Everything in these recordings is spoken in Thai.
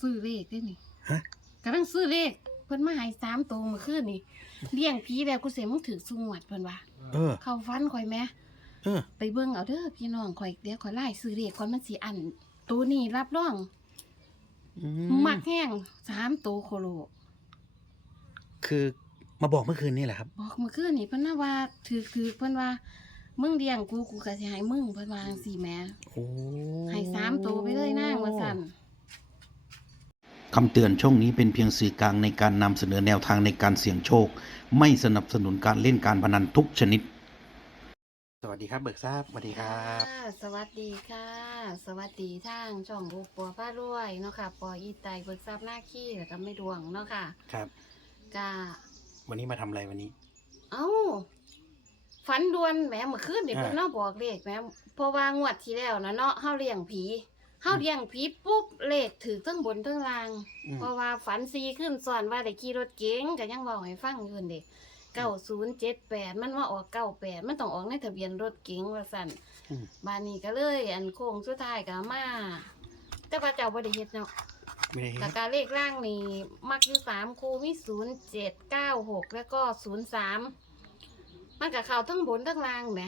ซื้อเลขได้นี่ฮะ กำลังซื้อเลขเพิ่นมาใหายสามตัวเมื่อคืนนี่เลี้ยงผีแล้วกูเสียมึงถือสุงวดเพิ่นว่าเออ เข้าฟันข่อยแหม่เออ ไปเบิ่งเอาเด้อพี่น้องข่อยเดี๋ยวข่อยไล่ซื้อเลขก่อนมันสิอันตัวนี้รับรองอืมักแห้งสามตัวโคโลคือมาบอกเมื่อคืนนี่แหละครับ บอกเมื่อคืนนี่เพิ่นน่ะว่าถือคือเพิ่นว่ามึงเลี้ยงกูกูก็สิให้มึงเพิ่นว่าจังซี่แหม่โอ้ให้สามตัวไปเลยนางว่าซั่น คำเตือนช่องนี้เป็นเพียงสื่อกลางในการนำเสนอแนวทางในการเสี่ยงโชค ไม่สนับสนุนการเล่นการพนันทุกชนิด สวัสดีครับเบิกทราบสวัสดีครับ ค่ะสวัสดีค่ะ สวัสดีทางช่องบุปปัวป้ารวยเนาะค่ะปออีไตเบิกทรัพย์หน้าขี้แล้วก็ไม่ดวงเนาะค่ะครับ กะวันนี้มาทำอะไรวันนี้ เอ้าฝันดวนแหมเมื่อคืนนี่อ่าเพิ่นเนาะบอกเลขแหมเพราะว่างวดที่แล้วนะเนาะเฮาเลี้ยงผี เฮาเลี้ยงผีปุ๊บเลขถือทั้งบนทั้งล่าง อืม เพราะว่าฝันซีขึ้นซ้อนว่าได้ขี่รถเก๋งก็ยังเว้าให้ฟังอยู่นั่นเด้9078มันว่าออก98มันต้องออกในทะเบียนรถเก๋งว่าซั่นอืมบ้านนี้ก็เลย อันโค้งสุดท้ายก็มาแต่ว่าเจ้าบ่ได้เฮ็ดเนาะ ไม่ได้เห็น แต่การเลขร่างนี่มักอยู่สามคู่มีศูนย์เจ็ดเก้าหกแล้วก็ศูนย์สามมันกับเขาทั้งบนทั้งล่างแหม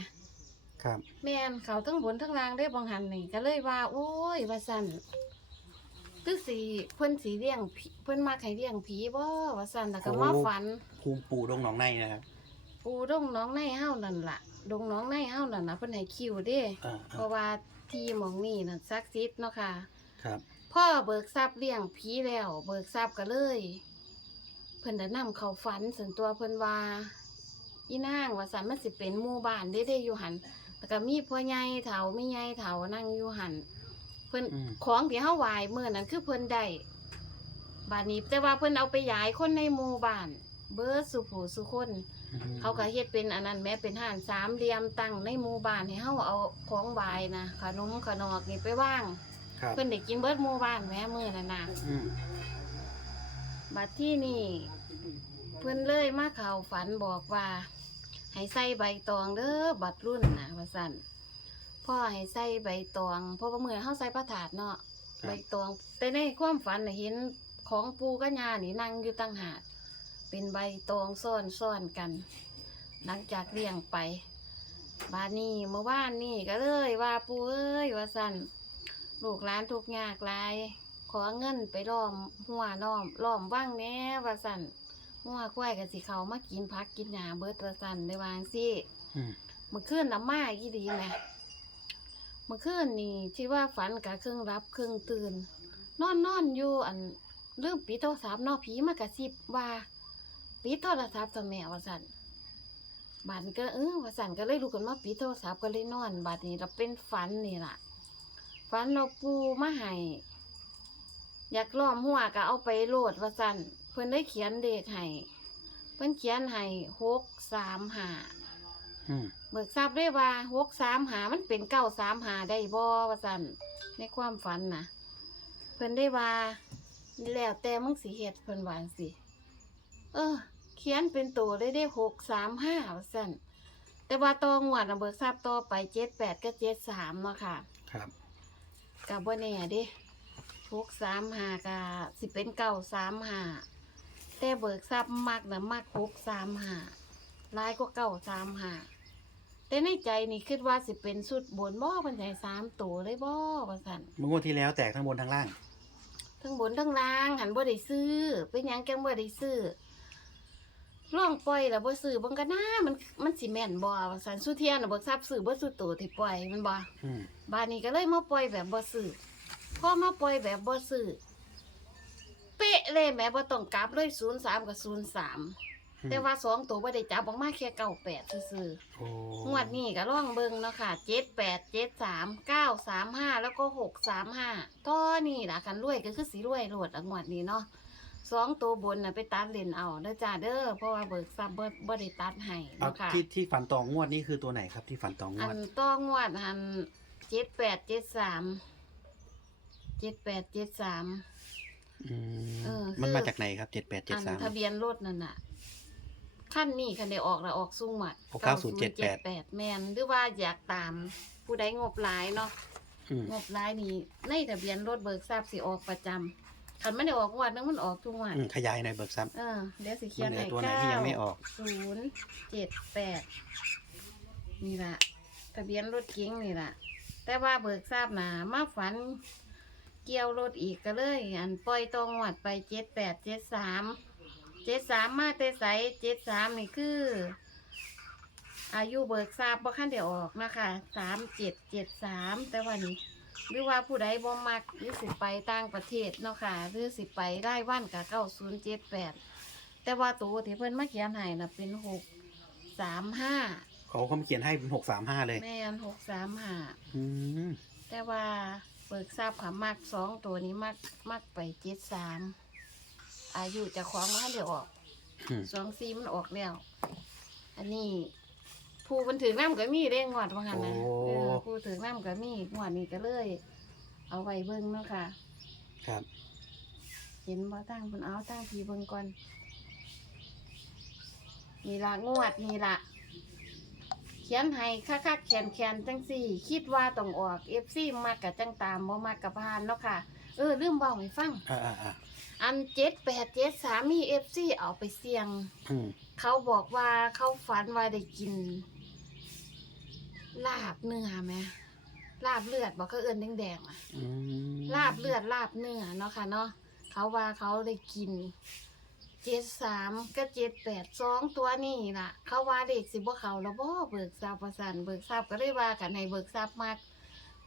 ครับแม่นเขาทั้งบนทั้งล่างได้บางหันนี่ก็เลยว่า โอ้ยว่าสั่นคือสีเพิ่นสีเลี้ยงผีเพิ่นมาให้เลี้ยงผีบ่ว่าสั่นแล้วก็มาฝันภูมิปู่ดงหนองในนะครับปูดงน้องในเฮานั่นล่ะดงน้องในเฮานั่นน่ะเพิ่นให้คิวเด้อ่าเพราะว่าที่หมองนี่น่ะศักดิ์สิทธิ์เนาะค่ะ ครับพ่อเบิกทรัพย์เลี้ยงผีแล้ว เบิกทรัพย์ก็เลย เพิ่นได้นำเข้าฝันส่วนตัวเพิ่นว่าอีนางว่าสันมันสิเป็นหมู่บ้านได้ได้อยู่หัน แล้วก็มีพ่อใหญ่เฒ่ามีใหญ่เฒ่านั่งอยู่หันเพิ่นอืม ของที่เฮาไหว้มื้อนั้นคือเพิ่นได้บาดนี้แต่ว่าเพิ่นเอาไปยายคนในหมู่บ้าน เบิดสุผู้สุคนอืมเขาก็เฮ็ดเป็นอันนั้นแม้เป็นห้านสามเหลี่ยมตั้งในหมู่บ้านให้เฮาเอาของไหว้นะขนมขนอกนี่ไปวาง ครับเพิ่นได้กินเบิดหมู่บ้านแม่มื้อนั้นน่ะ อืมบัดที่นี่เพิ่นเลยมาเข้าฝันบอกว่า ให้ใส่ใบตองเด้อบัดรุ่นนะว่าซั่นพ่อให้ใส่ใบตองเพราะว่ามื้อนั้นเฮาใส่ประถาดเนาะครัใบบตอง แต่ในความฝันน่ะเห็นของปู่กับย่านี่นั่งอยู่ตั้งหากเป็นใบตองซ้อนซ้อนกัน หลังจากเลี้ยงไปบาดนี้เมื่อวานนี่ก็เลยว่าปู่เอ้ยว่าซั่นลูกหลานทุกข์ยากหลายขอเงินไปล้อมหัวล้อมล้อมว่างแหน่ว่าสั่น หัวควายกับสิเขามากินพักกินหญ้าเบิดว่าสั่นได้วาจั่งสิอืมเมื่อคืนน้ำมาอีดีแหมเมื่อคืนนี่ที่ว่าฝันกะครึ่งรับครึ่งตื่น นอนนอนอยู่อันเรื่องปิดโทรศัพท์เนอผีมากระซิบว่าปิดโทรศัพท์จะแม่ว่าสั่นบาดนี้ก็เออว่าสั่นก็เลยลุกขึ้นมาปิดโทรศัพท์ก็เลยนอน บาดนี้เราเป็นฝันนี่ล่ะฝันเราปูมาให้อยากล้อมหัวก็เอาไปโหลดว่าสั่น เพิ่นได้เขียนเด็กให้เพิ่นเขียนให้หกสามห้าอืมเบิกทราบได้ว่าหกสามหามันเป็นเก้าสามหาได้บ่ว่าสั่นในความฝันนะเพิ่นได้ว่าแล้วแต่มึงสิเฮ็ดเพิ่นว่าจั่งสิ เออ เขียนเป็นตัวได้ได้หกสามห้าว่าสั่นแต่ว่าต่องวดน่ะเบิกทราบต่อไปเจ็ดแปดก็เจ็ดสามเนาะค่ะ ครับ กับบ่แน่เด้หกสามหากะสิเป็นเก้าสามหา แต่เบิกทรัพย์มักนะมักหกสามหาลายก็เก้าสามหาแต่ในใจนี่คิดว่าสิเป็นสุดบนบ่เป็นใจสามตัวเลยบ่ว่าสั่นเมื่องวดที่แล้วแตกทั้งบนทั้งล่าง ทั้งบนทั้งล่างหันบ่ได้ซื้อ เป็นหยังแกงบ่ได้ซื้อล่องปล่อยแล้วบ่ซื้อเบิ่งกันนะมันมันสิแม่นบ่ว่าสั่นสุเทียนน่ะเบิกทรัพย์ซื้อบ่สุดตัวที่ปล่อยแมันบ่อืมบ้านนี้ก็เลยมาปล่อยแบบบ่ซื้อพอมาปล่อยแบบบ่ซื้อ เป๊ะเลยแหม่บ่ต้องกลับเลย03กับ03แต่ว่าสองตัวบ่ได้จับออกมาแค่98ซื่อโอ้ๆงวดนี้ก็ลองเบิ่งเนาะค่ะ78 73 935แล้วก็635ต่อนี่ล่ะคันรวยก็คือสิรวยโลดอะงวดนี้เนาะสองตัวบนน่ะไปตัดเล่นเอาเด้อจ้าเด้อเพราะว่าเบิกทรัพย์บ่บ่ได้ตัดให้เอาเนาะค่ะ ที่ที่ฝันต่องวดนี่คือตัวไหนครับที่ฝันต่องอัวด นต้องวดอันเจ็ดแปดเจ็ดสามเจ็ดแปดเจ็ดสาม อืมเออคือ มันมาจากไหนครับเจ็ดแปดเจ็ดอันสาม ทะเบียนรถนั่นน่ะขั้นนี้คันได้ออกแล้วออกสูงหมัดหกเก้าศูนย์เจ็ดแปดแมนหรือว่าอยากตามผู้ใดงบหลายเนาะอืมงบหลายนี่ในทะเบียนรถเบิกทราบสิออกประจคันไม่ได้ออกงวดนึงมันออกทุกงวดอืมขยายหน่อยเบิกทรัพย์เออเดี๋ยวสิเขีมัยนนเหลือให้ตัวไหนเก้าที่ยังไม่ออก ศูนย์เจ็ดแปดนี่ล่ะทะเบียนรถเก๋งนี่ล่ะแต่ว่าเบิกทราบหนามาฝัน เกี่ยวรถอีกก็เลย อันปล่อยตรงวัดไปเจ็ดแปดเจ็ดสามเจ็ดสามมาแต่ใสเจ็ดสามนี่คือ อายุเบิกทราบบ่ขั้นเดี๋ยวออกนะคะสามเจ็ดเจ็ดสามแต่ว่านี้หรือว่าผู้ใดบ่มักหรือสิไปต่างประเทศเนาะค่ะหรือสิไปได้วันกับเก้าศูนย์เจ็ดแปดแต่ว่าตัวที่เพิ่นมาเขียนให้น่ะเป็นหกสามห้าเขาเขาเขียนให้เป็นหกสามห้าเลยแม่นหกสามห้าอืมแต่ว่า เบิกทราบค่ะมักสองตัวนี้มักมักไปเจ็ดสามอายุเจะคล้าของมันเดี๋ยวออกอืมสองซีมันออกแล้ว อันนี้ ผู้มันถือน้ำก็มีเด้งวดว่างั้นนะเออผู้ถือน้ำก็มีงวดนี้ก็เลย เอาไว้เบิ่งเนาะค่ะ ครับ เห็นบ่ตั้งเพิ่นเอาตั้งพีเบิ่งก่อนนี่ละงวดนี่ละเขียนให้คักๆแขนแขนๆจังสี่ คิดว่าต้องออกเอฟซีมากกับจังตามบ่มากกับพานเนาะค่ะ เออลืมเบาให้ฟัง อ่าอ่าอ่าอันเจ็ดแปดเจ็ดสามมีเอฟซีเอาไปเสี่ยง อืมเขาบอกว่าเขาฝันว่าได้กิน ลาบเนื้อไหมลาบเลือดบอกเขาเอิ้นแดงๆอะอืมลาบเลือดลาบเนื้อเนาะค่ะเนาะเขาว่าเขาได้กิน เจ็ดสามก็เจ็ดแปดสองตัวนี่ล่ะ เขาว่าเด็กสิบ่เขาแล้วบ่เบิกทราบประสันเบิกทราบก็เลยว่ากันให้เบิกทราบมาก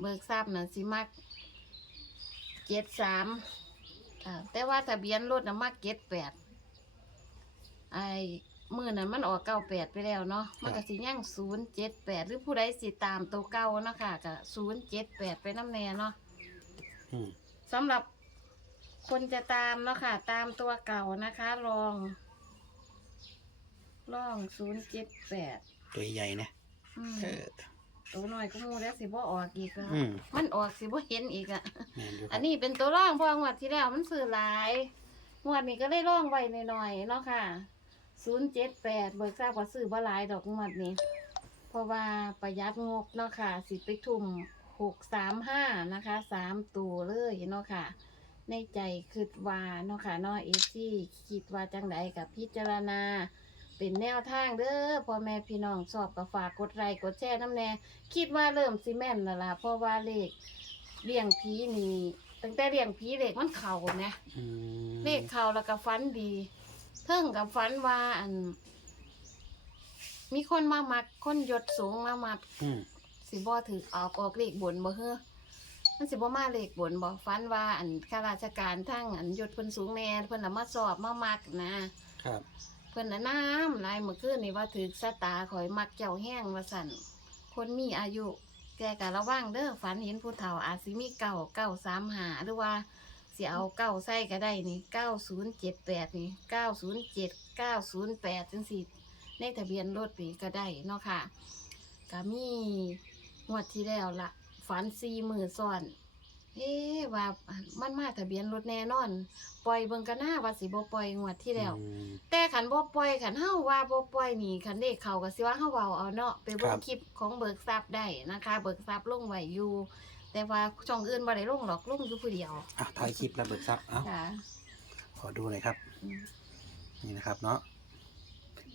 เบิกทราบน่ะสิมักเจ็ดสามอ่าแต่ว่าทะเบียนรถน่ะมักเจ็ดแปดไอ้มือนั้นมันออกเก้าแปดไปแล้วเนาะมันก็สิย่างศูนย์เจ็ดแปดหรือผู้ใดสิตามตัวเก่าเนาะค่ะก็ศูนย์เจ็ดแปดไปน้ำแน่เนาะอืมสำหรับ คนจะตามเนาะค่ะ ตามตัวเก่านะคะลองลองศูนย์เจ็ดแปดตัวใหญ่ๆนะเออตัวหน่อยก็มูแล้วสิบ่ออกอีกแล้วอืมมันออกสิบ่เห็นอีกอะ แม่นอยู่คอัรันบนี้เป็นตัวร่องเพราะงวดที่แล้วมันซื้อหลายงวดนี้ก็เลยร่องไว้หน่อยๆเนาะค่ะ ศูนย์เจ็ดแปดเบิกทราบว่าซื้อบ่หลายดอกงวดนี้ เพราะว่าประหยัดงบเนาะค่ะ สิไปทุ่มหกสามห้านะคะสามตัวเลยเนาะค่ะ ในใจคิดว่าเนาะค่ะเนาะเอซี่คิดว่าจังไดกับพิจารณา เป็นแนวทางเด้อพ่อแม่พี่น้องชอบก็ฝากกดไลค์กดแชร์น้ำแน่คิดว่าเริ่มสิแม่นแล้วล่ะเพราะว่าเลขเลี้ยงผีนี่ตั้งแต่เลี้ยงผีเลขมันเข่านะอืมเลขเข่าแล้วก็ฟันดีเทิงกับฟันว่าอัน มีคนมามัดคนยศสูงมามัดอืมสิบ่ถือออกออกเลขบนบ่เฮ้อ มันสิบ่มาเลขบนบ่ฟันว่าอันข้าราชการทั้งอันยศเพิ่นสูงแน่เพิ่นน่ะมาสอบมามักนะครับ เพิ่นน่ะน้ำลายเมื่อคืนนี่ว่าถือสตาข่อยมักเจ้าแห้งว่าสั่นคนมีอายุ แกกะระวังเด้อฝันเห็นผู้เฒ่าอาจสิมีเก่าเก้าสามหาหรือว่าสิเอาเก้าใส่ก็ได้นี่เก้าศูนย์เจ็ดแปดนี่เก้าศูนย์เจ็ดเก้าศูนย์แปดจังสิในทะเบียนรถนี่ก็ได้เนาะค่ะก็มีงวดที่แล้วละ ฝันสี่มือซ้อน เอ๊ะว่ามันมาทะเบียนรถแน่นอน ปล่อยเบิ่งกันหน้าว่าสิบ่ปล่อยงวดที่แล้ว อืม แต่ขันบ่ปล่อยขันเฮาว่าบ่ปล่อยนี่ขันเด็กเขาก็สิว่าเฮาเว้าเอาเนาะไปเบิ่คงรับ คลิปของเบิกทรัพย์ได้นะคะ เบิกทรัพย์ลงไว้อยู่ แต่ว่าช่องอื่นบ่ได้ลงหรอกลงอยู่ผู้เดียวอะถ่ายคลิปแล้วเบิกทรัพย์เอ้าค่ะขอดูหน่อยครับ อืมนี่นะครับเนาะ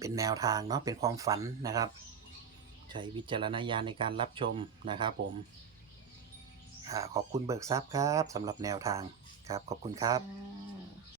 เป็นแนวทางเนาะ เป็นความฝันนะครับ ใช้วิจารณญาณในการรับชมนะครับผม ขอบคุณเบิกทรัพย์ครับสำหรับแนวทางครับขอบคุณครับ